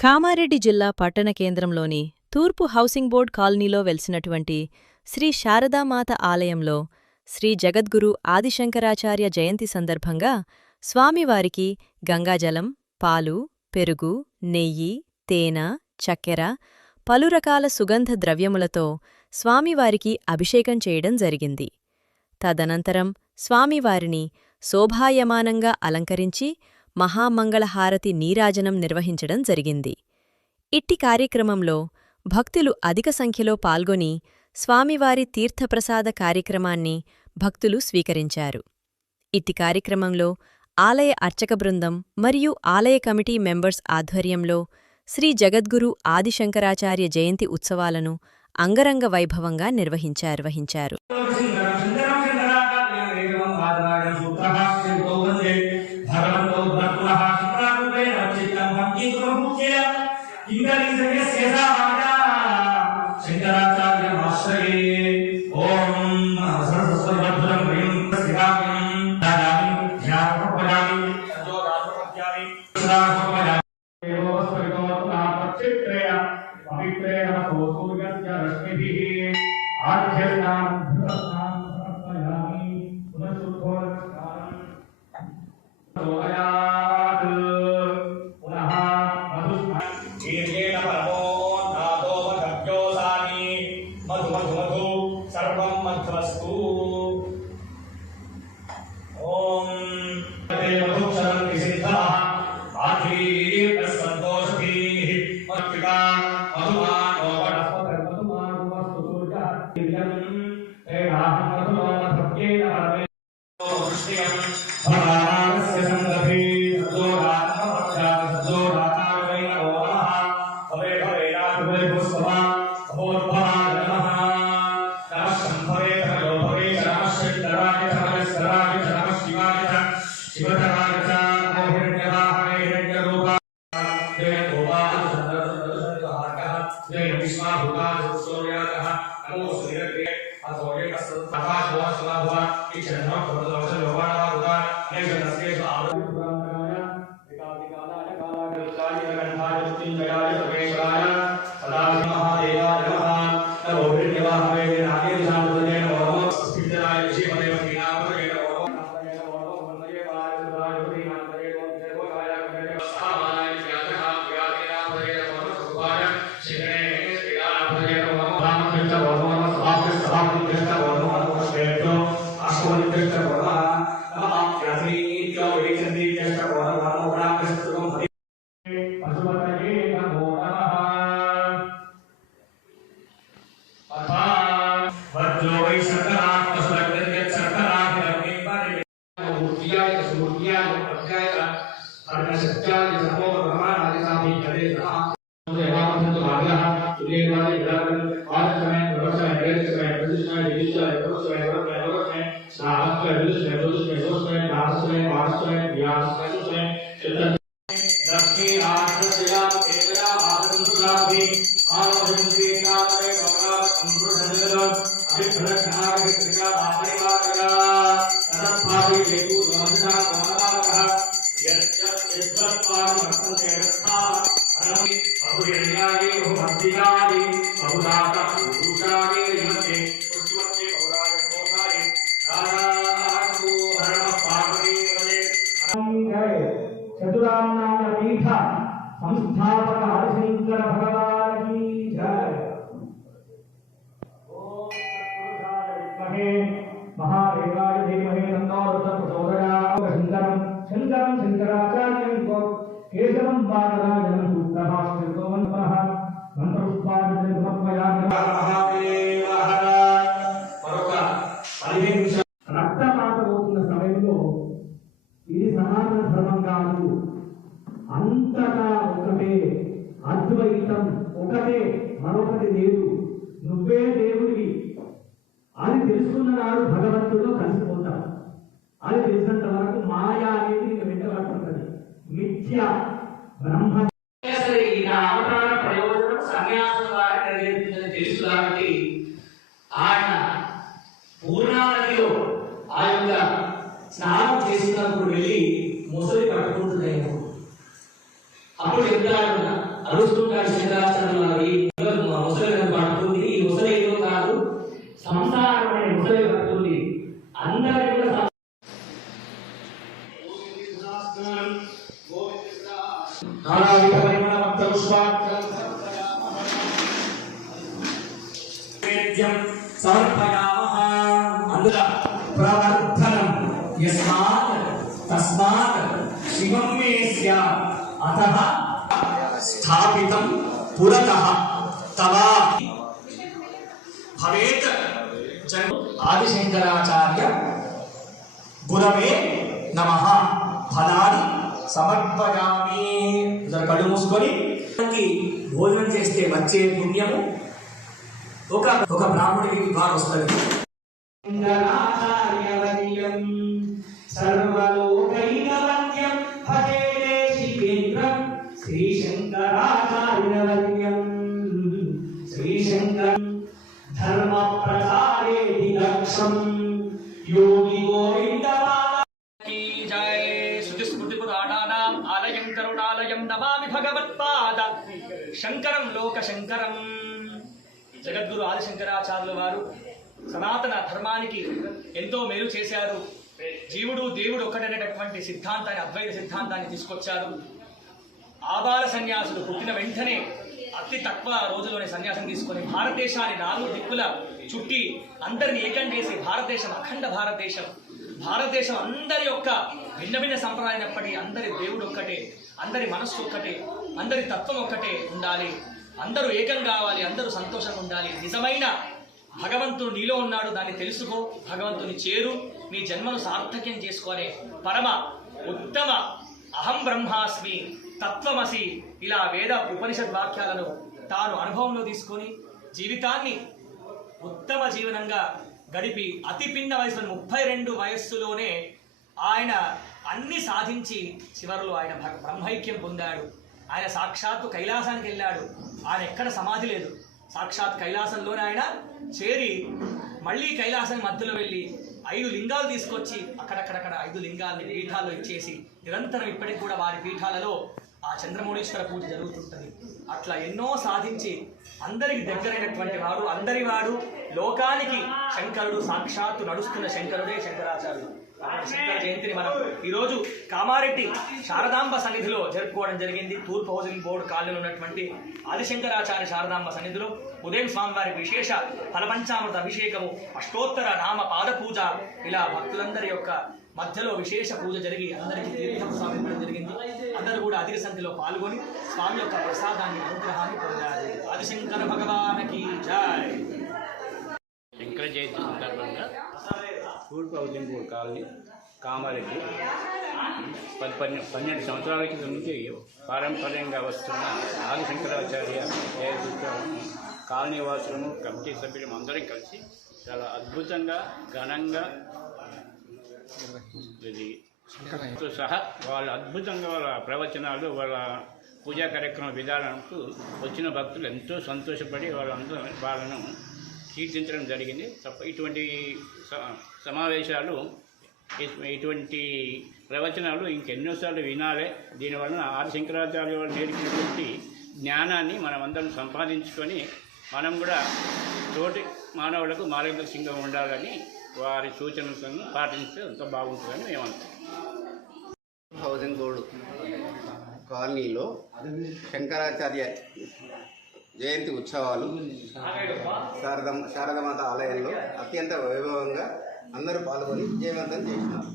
కామారెడ్డి జిల్లా పట్టణ కేంద్రంలోని తూర్పు హౌసింగ్ బోర్డ్ కాలనీలో వెలిసినటువంటి శ్రీ శారదామాత ఆలయంలో శ్రీ జగద్గురు ఆదిశంకరాచార్య జయంతి సందర్భంగా స్వామివారికి గంగాజలం, పాలు, పెరుగు, నెయ్యి, తేనె, చక్కెర, పలు రకాల సుగంధ ద్రవ్యములతో స్వామివారికి అభిషేకం చేయడం జరిగింది. తదనంతరం స్వామివారిని శోభాయమానంగా అలంకరించి మహామంగళహారతి నీరాజనం నిర్వహించడం జరిగింది. ఇట్టి కార్యక్రమంలో భక్తులు అధిక సంఖ్యలో పాల్గొని స్వామివారి తీర్థప్రసాద కార్యక్రమాన్ని భక్తులు స్వీకరించారు. ఇట్టి కార్యక్రమంలో ఆలయ అర్చక బృందం మరియు ఆలయ కమిటీ మెంబర్స్ ఆధ్వర్యంలో శ్రీ జగద్గురు ఆదిశంకరాచార్య జయంతి ఉత్సవాలను అంగరంగ వైభవంగా నిర్వహించారు. संस्थापक हरिशंकर भगवान की जय। महादेवाय धीमहि तन्नो रुद्रः प्रचोदयात्। शंकरं शंकराचार्यं केशवं पादराजनं सूत्रभाष्यं नमः मंत्रपुष्पाञ्जलिं समर्पयामि। महादेव हर మరొక 15 నిమిషాలు రక్తపాత అవుతున్న సమయంలో ఇది సనాతన ధర్మం కాదు, అంతటా ఒకటే, అద్వైతం ఒకటే, మరొకటి లేదు, నువ్వే దేవుడివి అని తెలుసుకున్న నాడు భగవంతుడు కలిసిపోతాం. అది తెలిసినంత వరకు మాయా అనేది నీకు వెంటబడుతుంటది. మిథ్య బ్రహ్మ అవతార ప్రయోజనం సన్యాసం వారికి నెరవేరుతుందని తెలుసు కాబట్టి ఆయన పూర్ణానదిలో ఆ యొక్క స్నానం చేసినప్పుడు వెళ్ళి ముసలి పట్టుకుంటున్నాయి. అప్పుడు చెప్తాడు అరుస్తుంటాడు శంకరాచార్యుల వారు. ఈ ముసలి పడుతుంది, ఈ ముసలి ఏదో కాదు, సంసారం అనే ముసలి పడుతుంది. అందరి కూడా సమర్పయామః. అందులో ప్రవర్ధనం యస్మాత్ తస్మాత్ శివం మే స్యాత్ అతః స్థాపితం పురతః తవా భవేత్. ఆదిశంకరాచార్య గురవే నమః. ఫలాన్ని సమర్పయామి. కళ్ళు మూసుకొని భోజనం చేస్తే వచ్చే పుణ్యము ఒక బ్రాహ్మణుడికి బాగా వస్తుంది. సర్వలోకైకవంద్యం భజే దేశికేంద్రం శ్రీశంకరాచార్యవర్యం. శ్రీశంకరం ధర్మ ప్రచారే లక్ష్యం యోగి గోవింద జయ. శృతి స్మృతి పురాణానాం ఆలయం కరుణాలయం నమామి భగవత్పాద శంకరం లోక శంకరం. జగద్గురు ఆదిశంకరాచార్యుల వారు సనాతన ధర్మానికి ఎంతో మేలు చేశారు. జీవుడు దేవుడు ఒక్కడనేటటువంటి సిద్ధాంతాన్ని, అద్వైత సిద్ధాంతాన్ని తీసుకొచ్చారు. ఆబాల సన్యాసుడు పుట్టిన వెంటనే అతి తక్కువ రోజుల్లోనే సన్యాసం తీసుకొని భారతదేశాన్ని 4 దిక్కుల చుట్టి అందరిని ఏకం చేసి భారతదేశం అఖండ భారతదేశం అందరి యొక్క భిన్న భిన్న సంప్రదాయమైనప్పటికీ అందరి దేవుడు ఒక్కటే, అందరి మనస్సు ఒక్కటే, అందరి తత్వం ఒక్కటే ఉండాలి. అందరూ ఏకం కావాలి, అందరూ సంతోషంగా ఉండాలి. నిజమైన భగవంతుడు నీలో ఉన్నాడు, దాన్ని తెలుసుకో, భగవంతుని చేరు, నీ జన్మను సార్థక్యం చేసుకొని పరమ ఉత్తమ అహం బ్రహ్మాస్మి తత్వమసి ఇలా వేద ఉపనిషద్ వాక్యాలను తాను అనుభవంలో తీసుకొని జీవితాన్ని ఉత్తమ జీవనంగా గడిపి అతి పిన్న వయసులో 32 వయస్సులోనే ఆయన అన్ని సాధించి చివరిలో ఆయన బ్రహ్మైక్యం పొందాడు. ఆయన సాక్షాత్తు కైలాసానికి వెళ్ళాడు. ఆయన ఎక్కడ సమాధి లేదు, సాక్షాత్ కైలాసంలోనే ఆయన చేరి మళ్ళీ కైలాసం మధ్యలో వెళ్ళి 5 లింగాలు తీసుకొచ్చి అక్కడక్కడక్కడ 5 లింగాల్ని పీఠాల్లో ఇచ్చేసి నిరంతరం ఇప్పటికి కూడా వారి పీఠాలలో ఆ చంద్రమౌళీశ్వర పూజ జరుగుతుంటుంది. అట్లా ఎన్నో సాధించి అందరికి దగ్గరైనటువంటి వాడు, అందరి వాడు, లోకానికి శంకరుడు, సాక్షాత్తు నడుస్తున్న శంకరుడే శంకరాచార్యుడు. శంకర జయంతిని మనం ఈరోజు కామారెడ్డి శారదాంబ సన్నిధిలో జరుపుకోవడం జరిగింది. తూర్పు హౌసింగ్ బోర్డు కాలనీలో ఉన్నటువంటి ఆదిశంకరాచార్య శారదాంబ సన్నిధిలో ఉదయం స్వామివారి విశేష ఫలపంచామృత అభిషేకము, అష్టోత్తర నామ పాద పూజ, ఇలా భక్తులందరి యొక్క మధ్యలో విశేష పూజ జరిగి అందరికీ తీర్థం సమర్పించడం జరిగింది. అందరూ కూడా అధిక సంఖ్యలో పాల్గొని స్వామి యొక్క ప్రసాదాన్ని, అనుగ్రహాన్ని పొందారు. ఆదిశంకర భగవానికి జై. శంకర జయంతి సందర్భంగా తూర్పు హౌసింగ్ బోర్డు కాలనీ కామారెడ్డి 12 సంవత్సరాల క్రితం నుంచి పారంపర్యంగా వస్తున్న ఆదిశంకరాచార్య జయంతి ఉత్సవాన్ని కాలనీ వాసులను, కమిటీ సభ్యులు అందరం కలిసి చాలా అద్భుతంగా ఘనంగా ఇది సహా వాళ్ళ అద్భుతంగా వాళ్ళ ప్రవచనాలు, వాళ్ళ పూజా కార్యక్రమ విధానానికి వచ్చిన భక్తులు ఎంతో సంతోషపడి వాళ్ళను కీర్తించడం జరిగింది. ఇటువంటి సమావేశాలు, ఇటువంటి ప్రవచనాలు ఇంకెన్నోసార్లు వినాలే. దీనివలన ఆదిశంకరాచార్య వాళ్ళు నేర్పినటువంటి జ్ఞానాన్ని మనమందరం సంపాదించుకొని మనం కూడా తోటి మానవులకు మార్గదర్శకంగా ఉండాలని వారి సూచనలను పాటిస్తే అంత బాగుంటుందని మేమంటాం. హౌసింగ్ బోర్డు కాలనీలో శంకరాచార్య జయంతి ఉత్సవాలు శారదమాత ఆలయంలో అత్యంత వైభవంగా అందరూ పాల్గొని విజయవంతం చేసినారు.